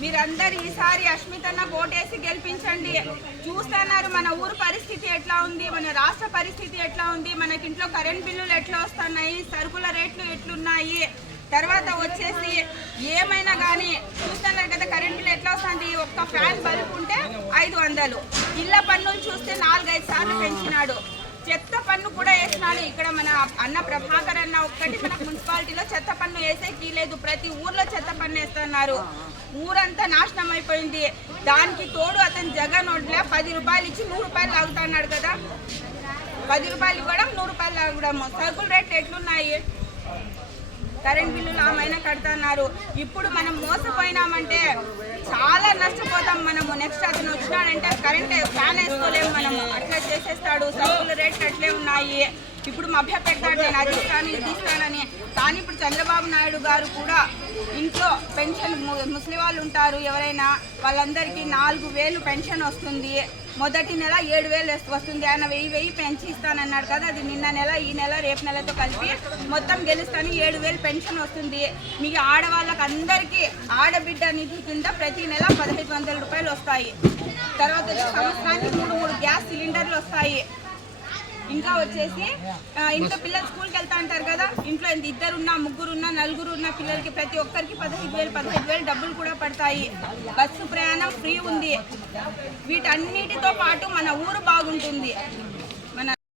మీరందరు ఈసారి అష్మితన్న ఓటేసి గెలిపించండి. చూస్తున్నారు మన ఊరు పరిస్థితి ఎట్లా ఉంది మన రాష్ట్ర పరిస్థితి ఎట్లా ఉంది మనకి ఇంట్లో కరెంట్ బిల్లులు ఎట్లా వస్తున్నాయి సరుకుల రేట్లు ఎట్లున్నాయి. తర్వాత వచ్చేసి ఏమైనా కానీ చూస్తున్నారు కదా కరెంట్ బిల్ ఎట్లా వస్తుంది ఒక్క ఫ్యాన్ బల్బ్ ఉంటే ఐదు వందలు. ఇళ్ళ పన్నులు చూస్తే నాలుగైదు సార్లు పెంచినాడు. చెత్త పన్ను కూడా వేసినాడు. ఇక్కడ మన అన్న ప్రభాకర్ అన్న ఒక్కటి మన మున్సిపాలిటీలో చెత్త పన్ను వేసే కీలేదు ప్రతి ఊర్లో చెత్త పన్ను వేస్తున్నారు. ఊరంతా నాశనం అయిపోయింది. దానికి తోడు అతను జగన్ వడ్లే పది రూపాయలు ఇచ్చి నూరు రూపాయలు లాగుతున్నాడు కదా. పది రూపాయలు ఇవ్వడం నూరు రూపాయలు లాగడము సరుకుల రేట్లు ఎట్లున్నాయి? కరెంట్ బిల్లులు ఆమెనా కడుతున్నారు. ఇప్పుడు మనం మోసపోయినామంటే చాలా నష్టపోతాం మనము. నెక్స్ట్ అతను వచ్చినాడంటే కరెంట్ ఫ్యాన్ వేసుకోలేము మనము. అట్లా చేసేస్తాడు సరుకుల ఉన్నాయి. ఇప్పుడు మభ్య పెడతాడు నేను అది ఇస్తాను ఇది ఇస్తానని. కానీ ఇప్పుడు చంద్రబాబు నాయుడు గారు కూడా ఇంట్లో పెన్షన్ ముస్లిం వాళ్ళు ఉంటారు ఎవరైనా వాళ్ళందరికీ నాలుగు వేలు పెన్షన్ వస్తుంది. మొదటి నెల ఏడు వేలు వస్తుంది. ఆయన వెయ్యి వెయ్యి పెంచి ఇస్తానన్నాడు కదా అది నిన్న నెల ఈ నెల రేపు నెలతో కలిపి మొత్తం గెలుస్తాను ఏడు వేలు పెన్షన్ వస్తుంది. మీ ఆడవాళ్ళకి అందరికీ ఆడబిడ్డ నిధి కింద ప్రతి నెల పదహైదు వందల రూపాయలు వస్తాయి. తర్వాత సంవత్సరానికి మూడు మూడు గ్యాస్ సిలిండర్లు వస్తాయి. ఇంకా వచ్చేసి ఇంట్లో పిల్లలు స్కూల్కి వెళ్తా అంటారు కదా ఇంట్లో ఎంత ఇద్దరున్నా ముగ్గురున్నా నలుగురు ఉన్న పిల్లలకి ప్రతి ఒక్కరికి పదహైదు వేలు పదహైదు వేలు డబ్బులు కూడా పడతాయి. బస్సు ప్రయాణం ఫ్రీ ఉంది. వీటన్నిటితో పాటు మన ఊరు బాగుంటుంది.